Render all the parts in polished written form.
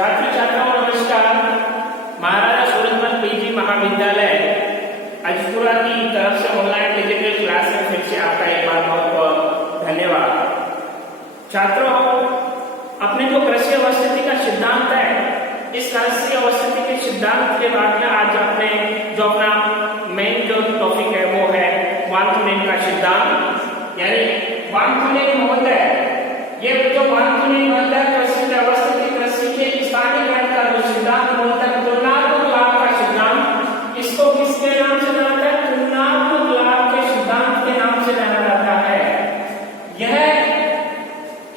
छात्र छात्राओं नमस्कार। महाराजा सूरजमल पीजी महाविद्यालय अजपुरा की तरफ से ऑनलाइन डिजिटल क्लास में फिर से आपका एक बार बहुत बहुत धन्यवाद। छात्रों, अपने जो कृषि अवस्थिति का सिद्धांत है, इस कृषि अवस्थिति के सिद्धांत के बाद में आज अपने जो अपना मेन जो टॉपिक है वो है वान थुनेन का सिद्धांत। यानी वान थुनेन महोदय, ये जो वान थुनेन महोदय कृषि की अवस्थिति, कृषि के स्थानीयकरण का जो सिद्धांत बोलता है, तुलनात्मक लाभ का सिद्धांत, इसको किसके नाम से जाना जाता है? तुलनात्मक लाभ के सिद्धांत के नाम से जाना जाता है। यह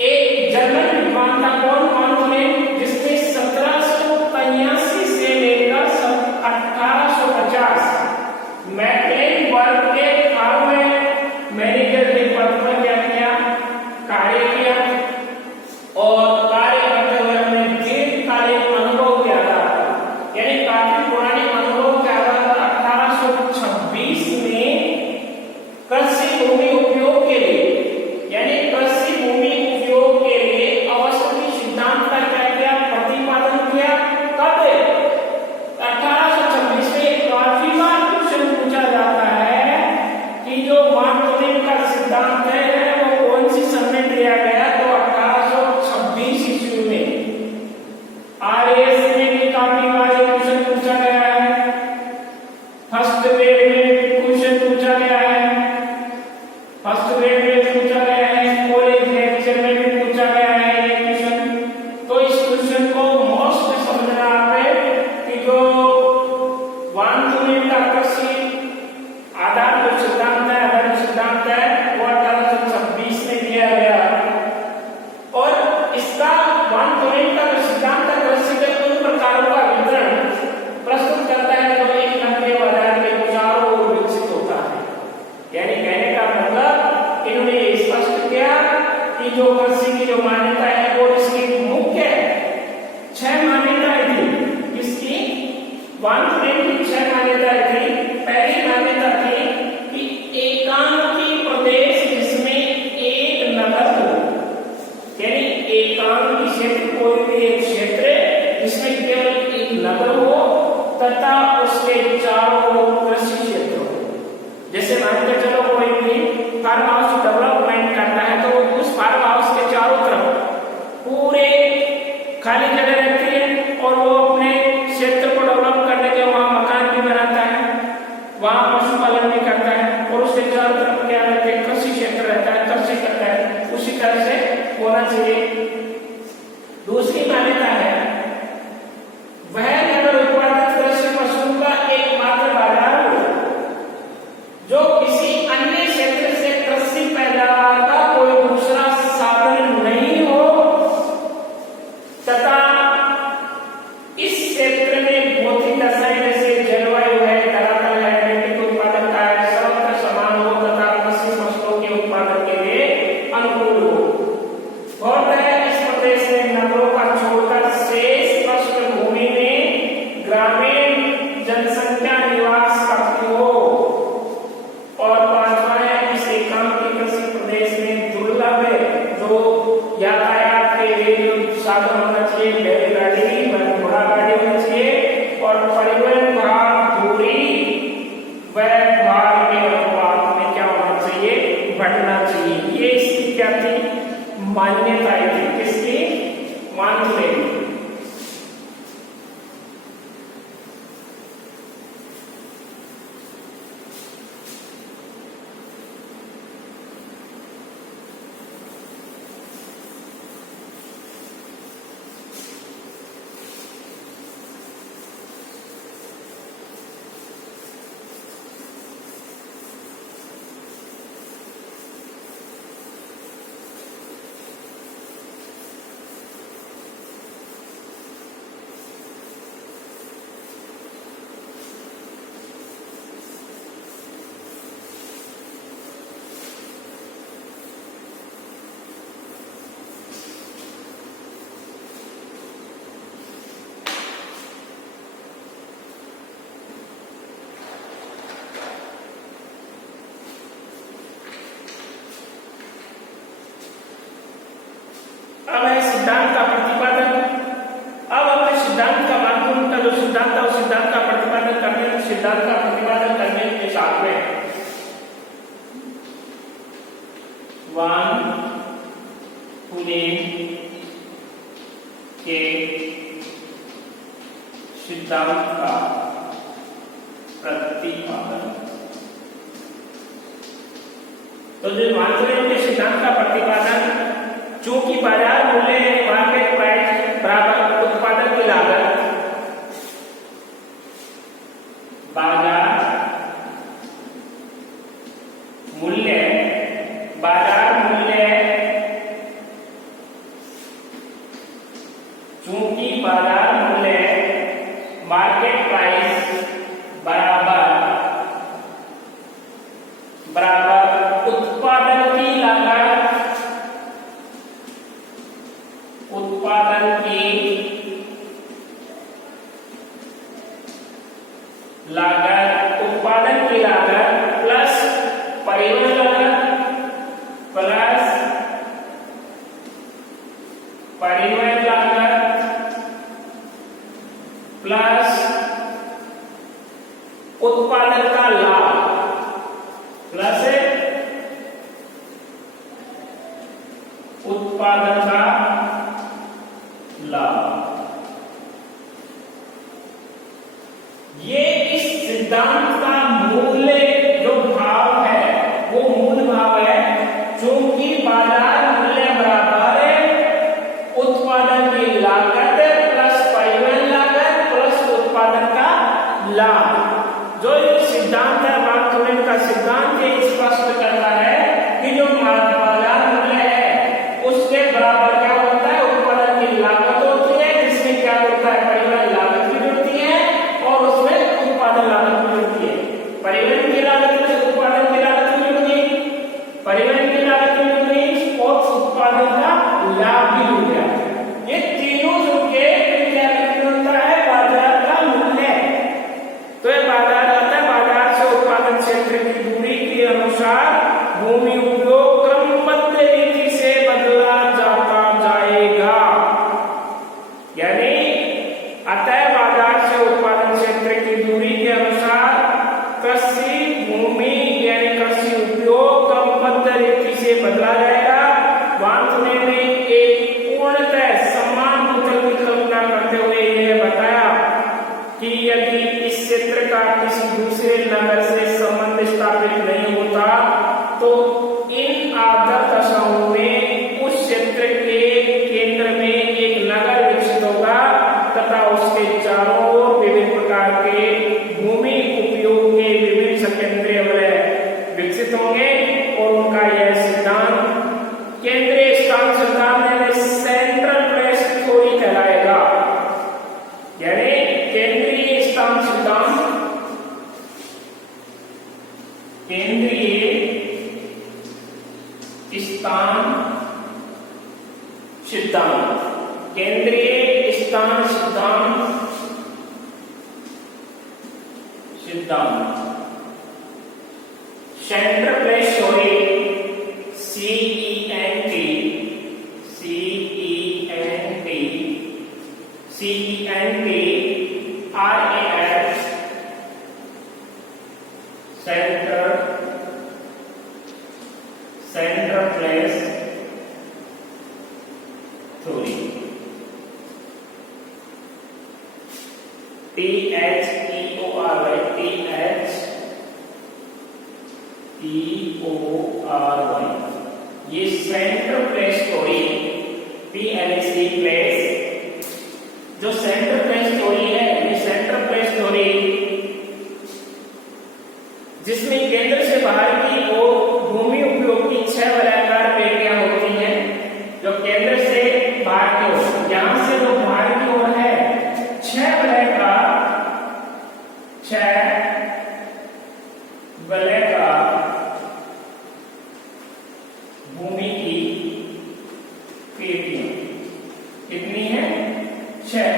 एक जर्मन विद्वान था, कौन? वान थुनेन, जिसने 1783 से लेकर 1850 मैक्लेनबर्ग के फार्म में मैनेजर के पद पर क्या किया? कार्य किया और कार्य करते हुए हमने दीर्घकालीन अनुभव किया था। यानी काफी पुराने अनुभव के आधार पर 1826 में कृषि भूमि उपयोग के लिए, यानी कृषि भूमि उपयोग के लिए अवस्थिति सिद्धांत का क्या किया? प्रतिपादन किया। कब? 1826 में। काफी बार क्वेश्चन पूछा जाता है कि जो वान थुनेन का सिद्धांत है वो कौन सी सन में दिया गया? तो 1826 ईस्वी में। आरएस में भी काफी बार क्वेश्चन पूछा गया है, फर्स्ट ग्रेड में क्वेश्चन पूछा गया है, फर्स्ट ग्रेड में पूछा गया है, कॉलेज लेक्चर में भी पूछा गया है ये क्वेश्चन। तो इस क्वेश्चन को मोस्ट समझना है कि जो वान थुनेन का कृषि आधार जो सिद्धांत है, आधार सिद्धांत है, वो 1826 में दिया गया। और इसका वान थुनेन का जो सिद्धांत है, कृषि के उन प्रकारों का विवरण प्रस्तुत करता है जो एक लंबे बाजार के चारों ओर विकसित होता है। यानी कहने का मतलब इन्होंने ये स्पष्ट किया कि जो कृषि की जो मान्यता है वो इसकी मुख्य 6 मान्यताएं थी। किसकी? वान थुनेन की 6 मान्यताएं थी। पहली मान्यता थी कि एकांकी प्रदेश जिसमें एक नगर हो, यानी एकांकी क्षेत्र, कोई भी एक क्षेत्र जिसमें केवल एक नगर हो तथा उसके चारों ओर कृषि क्षेत्र हो। जैसे मान के चलो कोई भी फार्म हाउस डेवलपमेंट करता है तो उस फार्म हाउस के चारों तरफ पूरे खाली जगह रहती है और वो अपने क्षेत्र को डेवलप करने के वहां मकान भी बनाता है, वहां पशुपालन भी करता है और उसके चारों तरफ क्या रहता है? कृषि क्षेत्र रहता है, कृषि करता है। उसी तरह से होना चाहिए। दूसरी मान्यता है वह नगर उत्पादित कृषि वस्तुओं का एकमात्र बाजार हो जो किसी अन्य क्षेत्र से कृषि पैदावार का कोई दूसरा साधन नहीं हो तथा इस क्षेत्र में भौतिक दशाएं जैसे जलवायु है, धरातल है, नैतिक उत्पादन का है, सर्वत्र समान हो तथा कृषि फसलों के उत्पादन के लिए अनुकूल हो। और इस प्रदेश में नगरों का छोड़कर शेष पृष्ठभूमि में ग्रामीण जनसंख्या निवास करती हो। और पांचवा है इस एकांकी कृषि प्रदेश में दुर्लभ है जो यातायात के लिए साधन होना चाहिए, बैलगाड़ी, घोड़ा गाड़ी होनी चाहिए और परिवहन भार, दूरी व भार के अनुपात में क्या होना चाहिए? बढ़ना चाहिए। ये इसकी क्या थी? मान्यताएं थी। किसकी? वान थुनेन। अब है सिद्धांत का प्रतिपादन। अब तुलनीय के सिद्धांत का प्रतिपादन। तो जो मार्क्सवादी के सिद्धांत का प्रतिपादन, चूंकि बाजार मूल्य मार्केट प्राइस बराबर उत्पादन की लागत, बाजार मूल्य चूंकि बाजार मूल्य मार्केट प्राइस बराबर उत्पादन की लागत, उत्पादन की लागत प्लस परिवहन लागत प्लस उत्पादन का लाभ प्लस उत्पादन का लाभ, ये इस सिद्धांत का मूल्य जो भाव है वो मूल भाव है। चूंकि बाजार मूल्य बराबर उत्पादन की लागत प्लस परिवहन लागत प्लस उत्पादन का लाभ। जो ये सिद्धांत है मार्क्सवादी का सिद्धांत ये स्पष्ट करता है कि जो बाजार मूल्य है उसके बराबर क्या होता है, उत्पादन की लागत होती है, जिसमें क्या होता है, परिवहन लागत भी जुड़ती है और उसमें उत्पादन लागत भी जुड़ती है। परिवहन की लागत में उत्पादन की लागत भी जुड़ गई, परिवहन की लागत भी जुड़ गई और उत्पादन का लाभ भी जुड़ गया। ये तीनों जुड़के क्या होता है, बाजार का मूल्य। तो ये बाजार आता है, बाजार से उत्पादन क्षेत्र की दूरी के अनुसार भूमि उपयोग क्रमबद्ध रीति से बदला जाता जाएगा। यानी अतः बाजार से उत्पादन क्षेत्र की दूरी के अनुसार कृषि भूमि यानी कृषि उपयोग क्रमबद्ध रीति से बदला जाएगा। वांथने ने एक पूर्णतः समान भूतल की कल्पना करते हुए यह बताया कि यदि इस क्षेत्र का किसी दूसरे नगर से संबंध स्थापित नहीं होता तो इन आदर्श दशाओं में उस क्षेत्र के केंद्र में एक नगर विकसित होगा तथा उसके चारों ओर विभिन्न प्रकार के भूमि उपयोग के विभिन्न संकेंद्रीय वलय विकसित होंगे और उनका यह सिद्धांत केंद्रीय स्थान सिद्धांत यानी सेंट्रल प्लेस थ्योरी कहलाएगा। यानी केंद्रीय स्थान सिद्धांत, केंद्रीय स्थान सिद्धांत, केंद्रीय स्थान सिद्धांत central place theory, central place theory, THEORY, ये central place theory, PLC place, जो सेंट्रल प्लेस थ्योरी है, ये सेंट्रल प्लेस थ्योरी जिसमें केंद्र से बाहर की ओर भूमि उपयोग की 6 वलयाकार पेटियां होती हैं। जो केंद्र से बाहर की ओर, यहां से जो बाहर की ओर है 6 वलय का भूमि की पेटियां कितनी है, 6।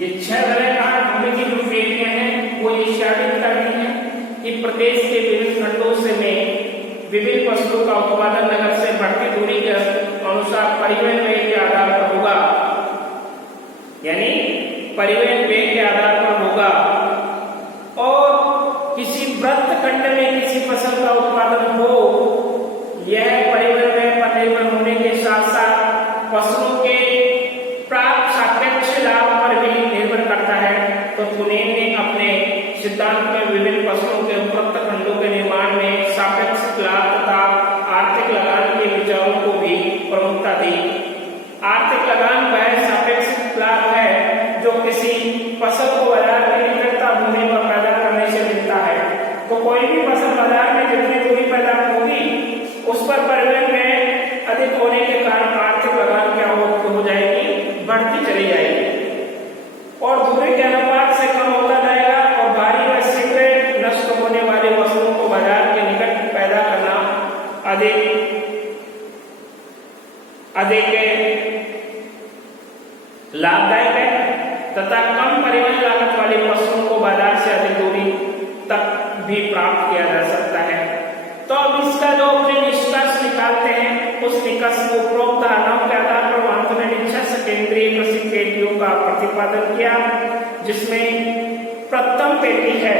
ये 6 वलयाकार भूमि की जो पेटियां हैं वो ये साबित करती हैं कि प्रदेश के विभिन्न खंडों से में विभिन्न वस्तुओं का उत्पादन नगर से बढ़ती दूरी के अनुसार परिवहन व्यय के आधार पर होगा। यानी परिवहन व्यय के आधार पर होगा और किसी वृत्त खंड में किसी फसल का उत्पादन हो विचारों को भी प्रमुखता दी। आर्थिक लगान वह सापेक्ष लाभ है जो किसी फसल को बाजार के निकटता होने पर पैदा करने से मिलता है। तो कोई भी फसल बाजार में जितनी दूरी पैदा होगी उस पर परिवहन में अधिक होने के कारण आर्थिक लगान क्या हो जाएगी, बढ़ती चली जाएगी और दूरी के अनुपात से कम होता जाएगा और भारी व शीघ्र नष्ट होने वाली वस्तुओं को बाजार के निकट पैदा करना अधिक लाभदायक है तथा कम परिवहन लागत वाली वस्तुओं को बाजार से अधिक दूरी तक भी प्राप्त किया जा सकता है। तो अब इसका जो अपने निष्कर्ष निकालते हैं उस निष्कर्ष को उपरोक्त धारणाओं के आधार पर वांथो ने 6 केंद्रीय कृषि पेटियों का प्रतिपादन किया, जिसमें प्रथम पेटी है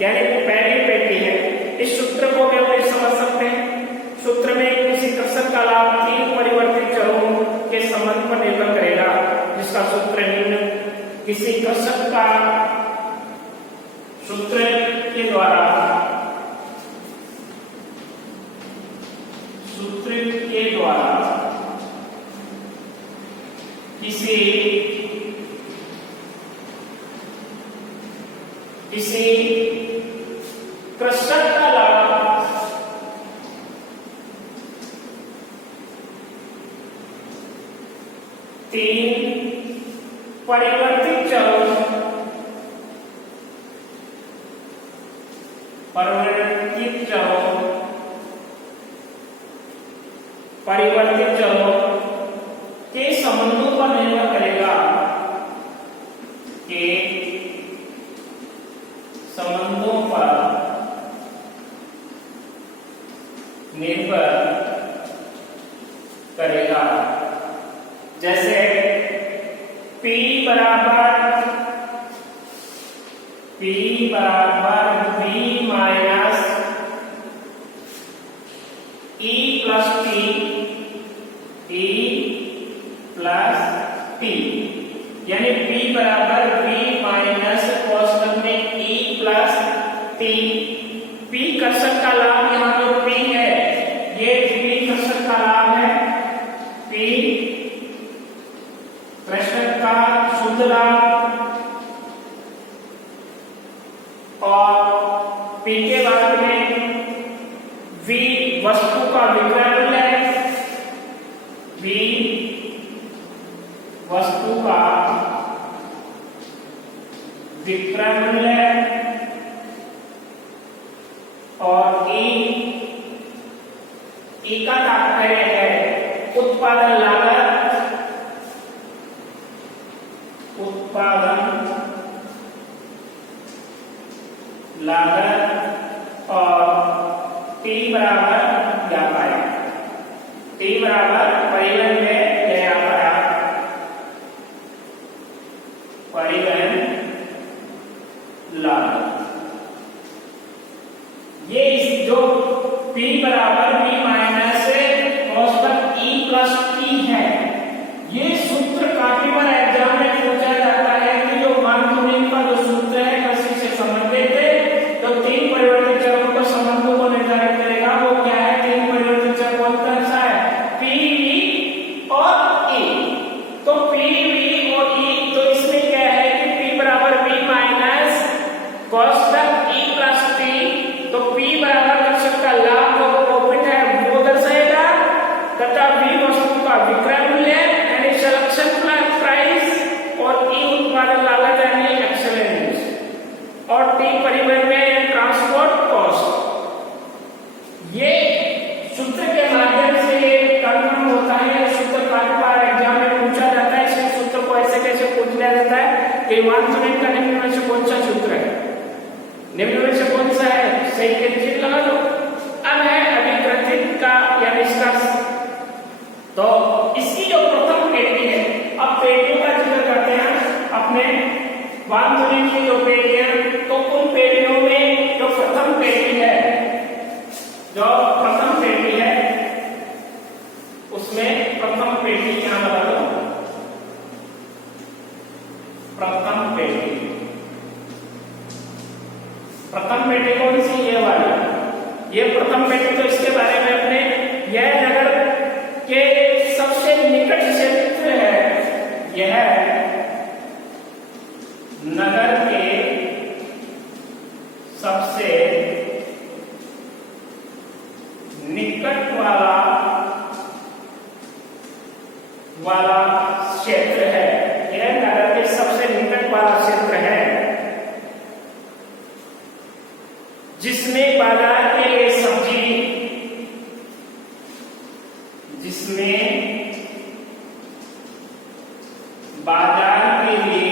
यानी पहली पेटी है। इस सूत्र को भी हम समझ सकते हैं। सूत्र में किसी कृषक का लाभ 3 परिवर्तित चरों के संबंध पर निर्भर करेगा, जिसका सूत्र निम्न किसी कृषक का सूत्र के द्वारा किसी कृषक का लाभ 3 परिवर्तित चरों के संबंधों पर निर्भर करेगा, के संबंधों पर निर्भर करेगा। जैसे P बराबर B minus E plus T यानी P बराबर B माइनस कोष्ठक में E प्लस T। P कृषक का लाभ, यहाँ जो P है ये P कृषक का लाभ है, P कृषक का शुद्ध लाभ और P के बाद में V वस्तु का विक्रय मूल्य है, V वस्तु का विक्रय मूल्य और E का तात्पर्य है उत्पादन लागत और T बराबर व्यापार, T बराबर परिवहन में परिवहन लागत। ये इस जो P बराबर B माइनस कोष्ठक E प्लस T है, ये सूत्र काफी बार एग्जाम में पूछा जाता है कि जो वांथो का जो सूत्र है कृषि से संबंधित तो 3 परिवर्तित चरों के संबंधों को निर्धारित करेगा। वो क्या है? 3 परिवर्तित चर कौन कौन सा है? P, V और E। तो P, V और E, तो इसमें क्या है कि P बराबर B माइनस कोष्ठक E प्लस T, तो P बराबर कृषक का लाभ जो प्रॉफिट है वो दर्शाएगा तथा V वस्तु का विक्रय मूल्य यानी सिलेक्शन प्राइस और E उत्पादन लागत यानी एक्सेलेंस और T परिवहन में ट्रांसपोर्ट कॉस्ट। ये सूत्र के माध्यम से कंफर्म होता है। सूत्र काफी बार एग्जाम में पूछा जाता है। इस सूत्र को ऐसे कैसे पूछ लिया जाता है कि वांथो का निम्न में से कौन सा सूत्र है, निम्न में से कौन सा है, सही के चिन्ह लगा दो। अब है अभिकृतिक का या निष्कर्ष। तो इसकी जो प्रथम पेटी है, अब पेटियों का जिक्र करते हैं अपने वांथो की जो पेटी है, तो उन पेटियों में जो प्रथम पेटी है, उसमें प्रथम पेटी क्या लगा दो, प्रथम पेटी कौन सी? ये वाली। ये प्रथम पेटी, तो इसके बारे में अपने यह नगर जिसमें बाजार के लिए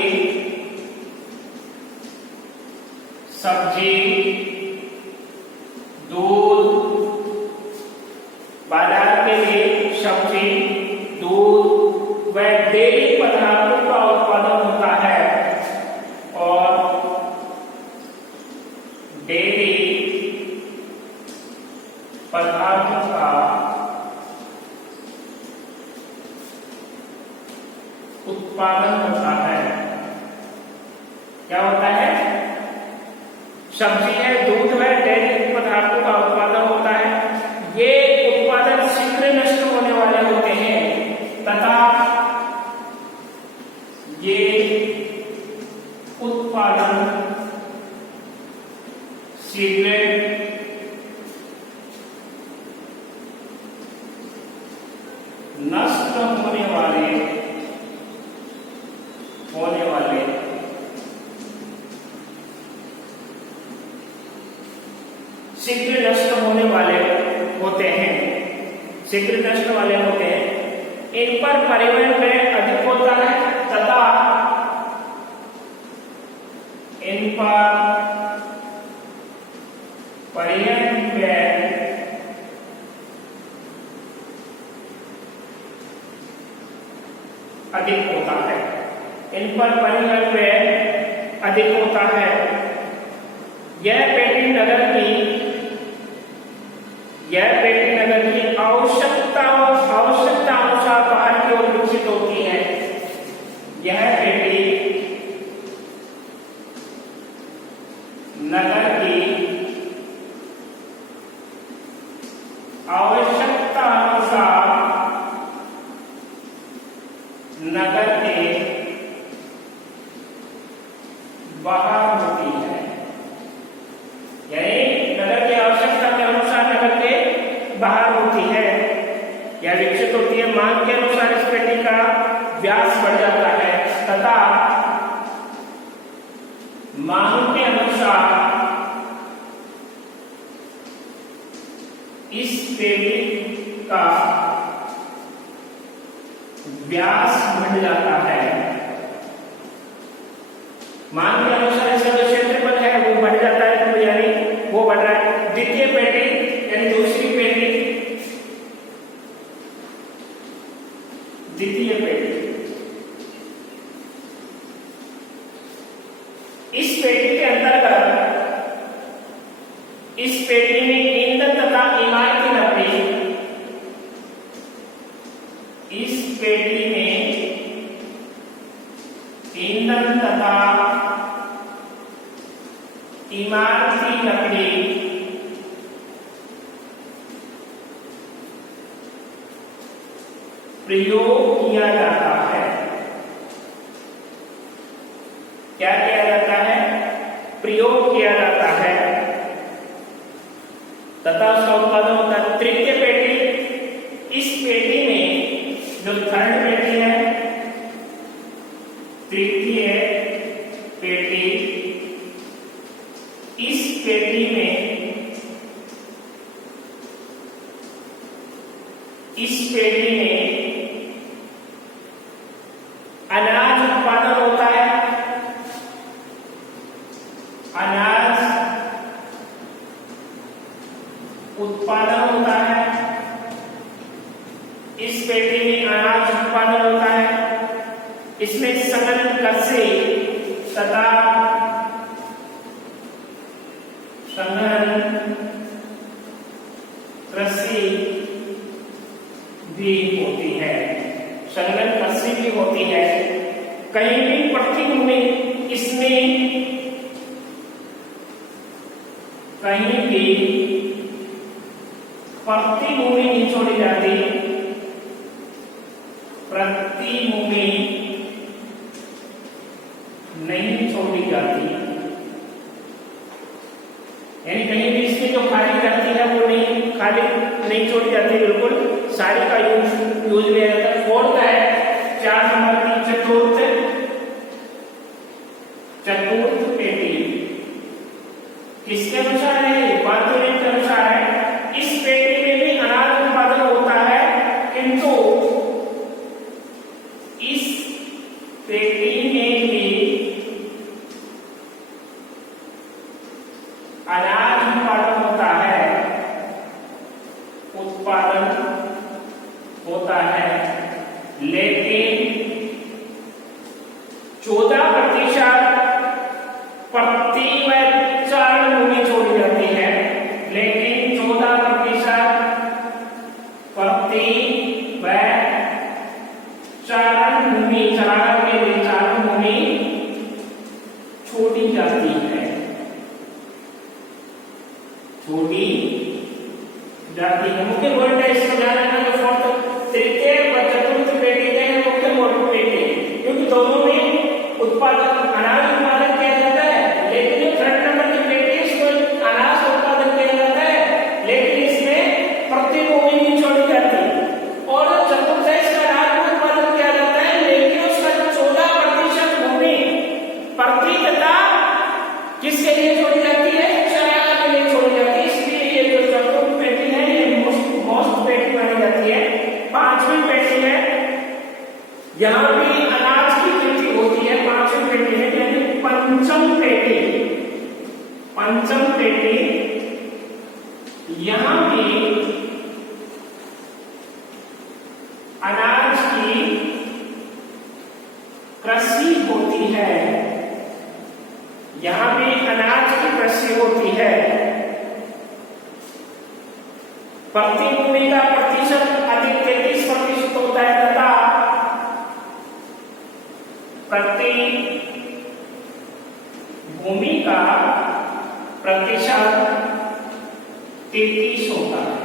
सब्जी, दूध, बाजार के लिए सब्जी, दूध व डेयरी पदार्थों का उत्पादन होता है और डेयरी पदार्थों का उत्पादन होता है। क्या होता है? सब्जी है, दूध है, डेयरी पदार्थों का उत्पादन होता है। ये उत्पादन शीघ्र नष्ट होने वाले होते हैं तथा ये उत्पादन शीघ्र नष्ट होने वाले शीघ्र नष्ट होने वाले होते हैं, शीघ्र नष्ट वाले होते हैं। इन पर परिवहन व्यय अधिक होता है तथा इन पर परिवहन व्यय अधिक होता है। इन पर परिवहन व्यय अधिक होता है। यह पेटी नगर की आवश्यकता अनुसार बाहर की ओर विकसित होती है। यह पेटी नगर की आवश्यकता अनुसार नगर के बाहर होती है। यानी नगर की आवश्यकता के अनुसार नगर के बाहर होती है या विकसित होती है। मांग के अनुसार इस पेटी का व्यास बढ़ जाता है तथा मांग के अनुसार इस पेटी का व्यास बढ़ जाता है। मांग के अनुसार इसका जो क्षेत्रफल है वो बढ़ जाता है, तो यानी वो बढ़ रहा है। द्वितीय पेटी यानी दूसरी पेटी, द्वितीय पेटी, इस पेटी के अंतर्गत इस पेटी में ईंधन तथा इमारती लकड़ी, इस पेटी में ईंधन तथा इमारती लकड़ी प्रयोग किया जाता है। क्या किया जाता है? प्रयोग किया जाता है तथा उसका उत्पादन होता है। तृतीय पेटी, इस पेटी में जो थर्ड पेटी है, तृतीय पेटी, इस पेटी में अनाज उत्पादन होता है। अनाज उत्पादन होता है। इस पेटी में अनाज उत्पादन होता है। इसमें संघनन कस्से तथा संघनन रस्सी भी होती है। संघनन रस्सी भी होती है। कहीं भी प्रतिभूमि इसमें कहीं भी प्रतिभूमि नहीं छोड़ी जाती। प्रतिभूमि नहीं छोड़ी जाती, यानी कहीं भी इसमें जो खाली रहती है वो नहीं खाली नहीं छोड़ी जाती, बिल्कुल सारी का यूज लिया जाता है। फोर्थ है 4 नंबर की चतुर्थ पेटी। किसके अनुसार है? बातों के अनुसार है। इस पेटी में भी अनाज उत्पादन होता है उत्पादन होता है, लेकिन 14% प्रति व चारण भूमि छोड़ी जाती है, लेकिन 14% प्रति व चारण भूमि, चारण के लिए चारण भूमि छोड़ी जाती है, छोड़ी जाती है। मुख्य वोल्टेज समझाने में जो फोर्थ तृतीय व चतुर्थ पेटी है मुख्य वोल्टेज पेटी, क्योंकि दोनों में उत्पादन अनाज उत्पादन किया जाता है, लेकिन जो थर्ड नंबर की पेटी है इसमें अनाज उत्पादन किया जाता है, लेकिन इसमें प्रति भूमि नहीं छोड़ी जाती। और चतुर्थ इसका अनाज उत्पादन किया जाता है, लेकिन उसका 14% भूमि प्रति तथा किसके लिए छोड़ी जाती है, चारा के लिए छोड़ी जाती है। इसलिए ये जो चतुर्थ पेटी है ये मोस्ट पेटी मानी जाती है। पांचवी पेटी है, यहाँ भी अनाज की खेती होती है। पांचवी पेटी है यानी पंचम पेटी, पंचम पेटी, यहाँ भी अनाज की कृषि होती है, यहाँ भी अनाज की कृषि होती है। प्रति भूमि का प्रतिशत अधिक 33% होता है तथा प्रति भूमि का प्रतिशत 33 होता है।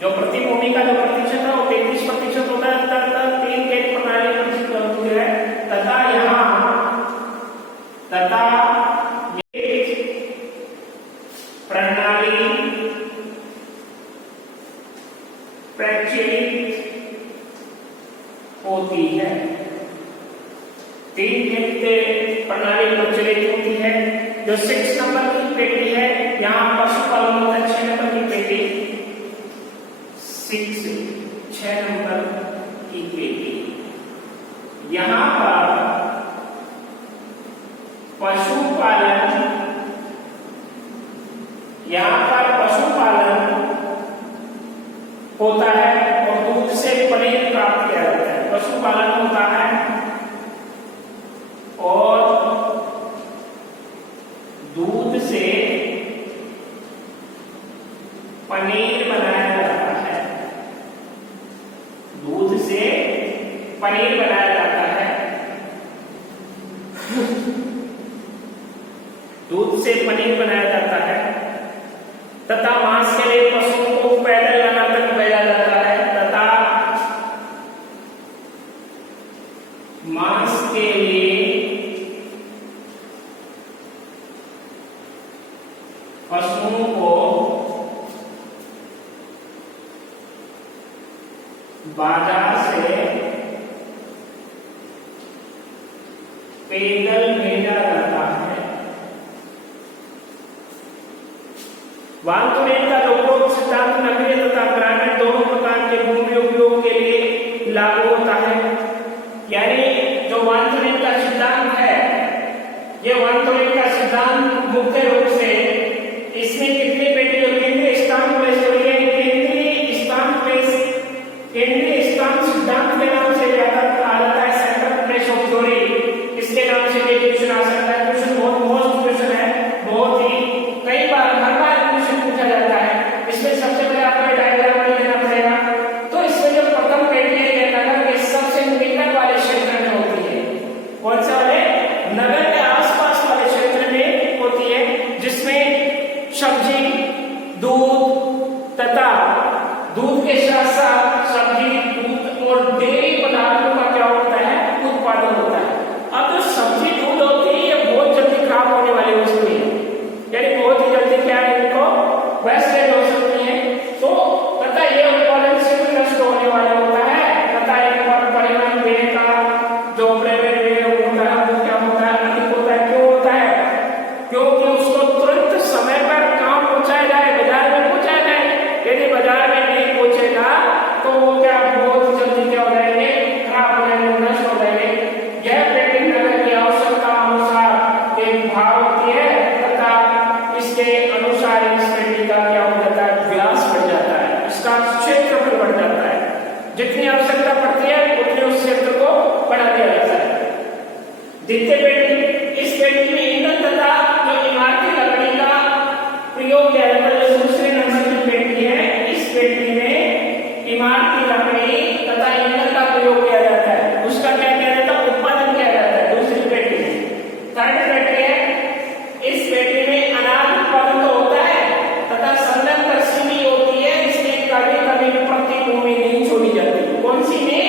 जो प्रति भूमि का जो प्रतिशत है वो 33% होता है तथा 3 खेत प्रणाली होती है तथा यहाँ प्रणाली प्रचलित होती है। 3 खेत प्रणाली प्रचलित होती है। जो 6 नंबर की पेटी है यहाँ पशुपालन होता है। 6 नंबर की पेटी 6 नंबर की पेटी, यहाँ पर पशुपालन, यहाँ पर पशुपालन होता है और दूध से पनीर प्राप्त किया जाता है। पशुपालन होता है और दूध से पनीर बनाया जाता है, दूध से पनीर बनाया जाता है। दूध से पनीर बनाया जाता है तथा मांस के लिए पशुओं को पैदल लाना तक भेजा जाता है तथा मांस के लिए पशुओं को बाजार से पैदल भेजा जाता है। वांतुरेन का लोकोक्त सिद्धांत नगरीय तथा ग्रामीण दोनों प्रकार के भूमि उपयोग के लिए लागू होता है। यानी जो वांतुरेन का सिद्धांत है, ये वांतुरेन का सिद्धांत मुख्य रूप से इसमें कितनी पेटी होती है, स्थान प्लेस होती है। केंद्रीय स्थान प्लेस, केंद्रीय स्थान सिद्धांत के नाम से आता है सेंट्रल प्लेस ऑफ थ्योरी। इसके नाम से ये क्वेश्चन आ सकता है। क्वेश्चन बहुत मोस्ट क्वेश्चन है, बहुत ही कई बार हर बार क्वेश्चन पूछा जाता है। इसमें सबसे पहले आपको डायग्राम लेना पड़ेगा। तो इसमें जो प्रथम पेटी है ये नगर के सबसे निकट वाले क्षेत्र में होती है। कौन से वाले? नगर के आसपास वाले क्षेत्र में होती है, जिसमें सब्जी, दूध तथा दूध के साथ साथ सब्जी, दूध और डेयरी पदार्थों का क्या होता है, उत्पादन होता है। अब जो सब्जी, दूध होती है ये बहुत जल्दी खराब होने वाली वस्तु है, यानी बहुत ही जल्दी क्या है, इनको वेस्टेज हो सकती है। तो तथा ये उत्पादन से भी नष्ट होने वाला होता है तथा एक बार परिवहन देने का जो प्रेरणा होता है वो क्या होता है, अधिक होता है। क्यों होता है? क्योंकि उसको तुरंत समय पर काम पहुंचाया जाए, बाजार में पहुंचाया जाए। यदि बाजार में नहीं पहुंचेगा क्षेत्रफल बढ़ जाता है। जितनी आवश्यकता पड़ती है उतने उस क्षेत्र को बढ़ा दिया जाता है। द्वितीय पेटी, इस पेटी में ईंधन तथा जो इमारती लकड़ी का प्रयोग किया जाता है। जो दूसरे नंबर की पेटी है, इस पेटी में इमारती लकड़ी तथा ईंधन का प्रयोग किया जाता है। उसका क्या किया जाता है? उत्पादन किया जाता है दूसरी पेटी में। थर्ड पेटी है, इस पेटी में अनाज उत्पादन तो होता है तथा संलग्न कृषि भी होती है। इसमें कभी कभी प्रतिभूमि नहीं छोड़ी जाती। कौन सी में?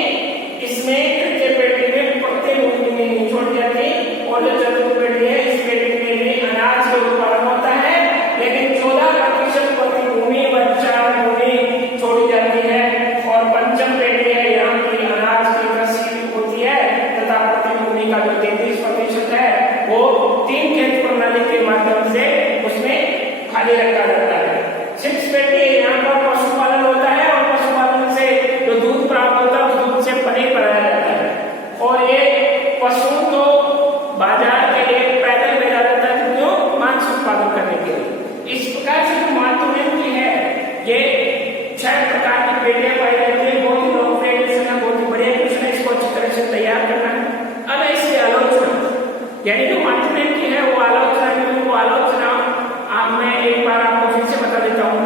इसमें तृतीय पेटी में प्रतिभूमि नहीं छोड़ी जाती। और जो चतुर्थ पेटी है, इस पेटी में भी अनाज का उत्पादन होता है, लेकिन 14% प्रतिभूमि बचा भूमि छोड़ी जाती है। और पंचम पेटी है, यहाँ पर अनाज की कृषि होती है तथा प्रतिभूमि का जो 33% है वो 3 खेत प्रणाली के माध्यम से उसमें खाली रखा जाता है। 6 पेटी है, यहाँ पर पशुपालन होता है और पशुपालन से जो दूध प्राप्त होता है उस दूध से पनीर बनाया जाता है। और ये पशु को बाजार के लिए पैदल भेजा जाता है। क्यों? मांस उत्पादन करने के लिए। इस प्रकार से जो मातृत्व की है, ये 6 प्रकार की पेटियां पाई जाती है। बहुत ही लोकप्रिय है, बहुत ही बढ़िया क्वेश्चन है, इसको अच्छी तरह से तैयार करना है। अब इसकी आलोचना, यानी जो मातृत्व की है वो आलोचना है। वो आलोचना आप मैं एक बार आपको फिर से बता देता हूँ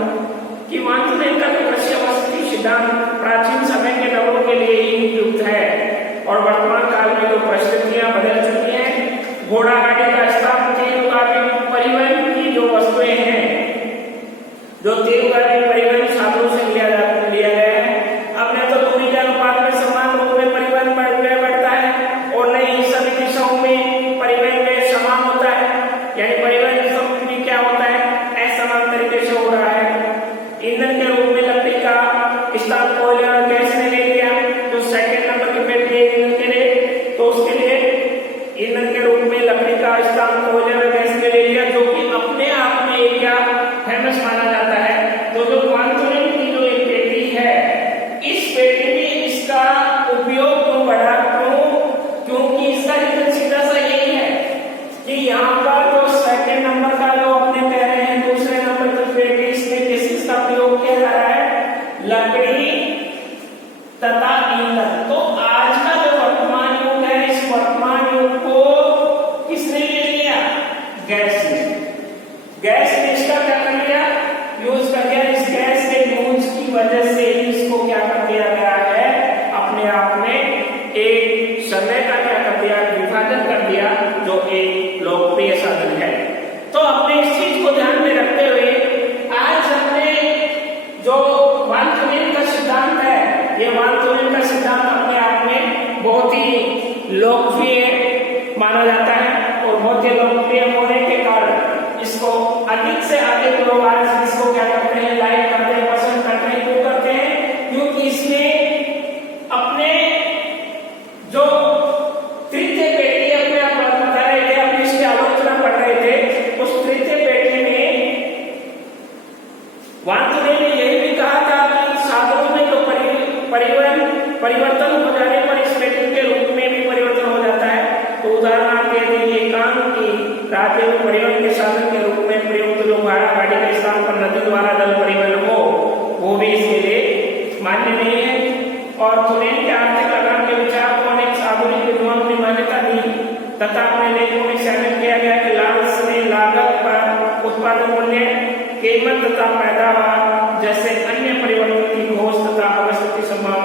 कि मातृत्व का जो कृषि अवस्थी सिद्धांत प्राचीन समय के नगरों के लिए ही उपयुक्त है और वर्तमान काल में जो परिस्थितियां बदल चुकी हैं, घोड़ा गाड़ी का स्थान तेल गाड़ी परिवहन की जो वस्तुएं हैं, जो तेल गाड़ी परिवहन साधनों से लिया गया है, अब न तो दूरी के अनुपात में समान रूप में परिवहन बढ़ता है और न ही सभी दिशाओं में परिवहन में समान होता है। यानी परिवहन में क्या होता है? असमान तरीके से हो रहा है। ईंधन के रूप में लकड़ी का स्थान कोयले और गैस ने ले लिया। तो सेकंड नंबर की पेटी है ईंधन के लिए, तो उसके लिए ईंधन के रूप में लकड़ी का स्थान कोयले और गैस ने ले लिया, जो कि अपने आप में एक क्या फेमस माना जाता है। तो जो मानसून की जो एक पेटी है, इस पेटी में इसका उपयोग क्यों बढ़ा? क्योंकि इसका रीजन सीधा सा यही है कि यहाँ पर जो सेकंड नंबर का जो अपने कह रहे हैं दूसरे नंबर की पेटी, इसमें किसका प्रयोग किया जा रहा है? लकड़ी तथा ईंधन। तो आज का जो वर्तमान युग है, इस वर्तमान युग को किसने ले लिया? गैस ने। गैस ने इसका क्या कर लिया? यूज कर लिया। इस गैस के यूज की वजह से इसको क्या कर दिया गया है? अपने आप में एक समय का क्या कर दिया? विभाजन कर दिया, जो एक लोकप्रिय साधन है। तो अपने इस चीज को ध्यान में रखते हुए आज हमने जो वांछनीय का सिद्धांत है, ये वांछनीय का सिद्धांत अपने आप में बहुत ही लोकप्रिय माना जाता है और बहुत ही लोकप्रिय होने के कारण इसको अधिक से अधिक लोग आज इसको क्या करते हैं? लाइक करते हैं, पसंद करते हैं। क्यों करते हैं? क्योंकि इसमें अपने जो तृतीय पेटी अपने आप बता रहे थे, अपनी इसकी आलोचना कर रहे थे, उस तृतीय पेटी में वांछनीय ने यही भी कहा था कि साधनों में जो परिवर्तन हो जाने पर इस पेटी के रूप में भी परिवर्तन हो जाता है। तो उदाहरण के लिए काम की राज्य में परिवहन के साधन के रूप में प्रयुक्त जो घोड़ा गाड़ी के स्थान पर नदी द्वारा जल परिवहन हो, वो भी इसके लिए मान्य नहीं है। और तुरंत के आर्थिक आधार के विचार को अनेक आधुनिक विद्वानों ने मान्यता दी तथा अपने लेखों में शामिल किया गया कि लाभ में लागत पर उत्पादन मूल्य, कीमत तथा पैदावार जैसे अन्य परिवर्तन की घोष तथा अवस्थिति संभावना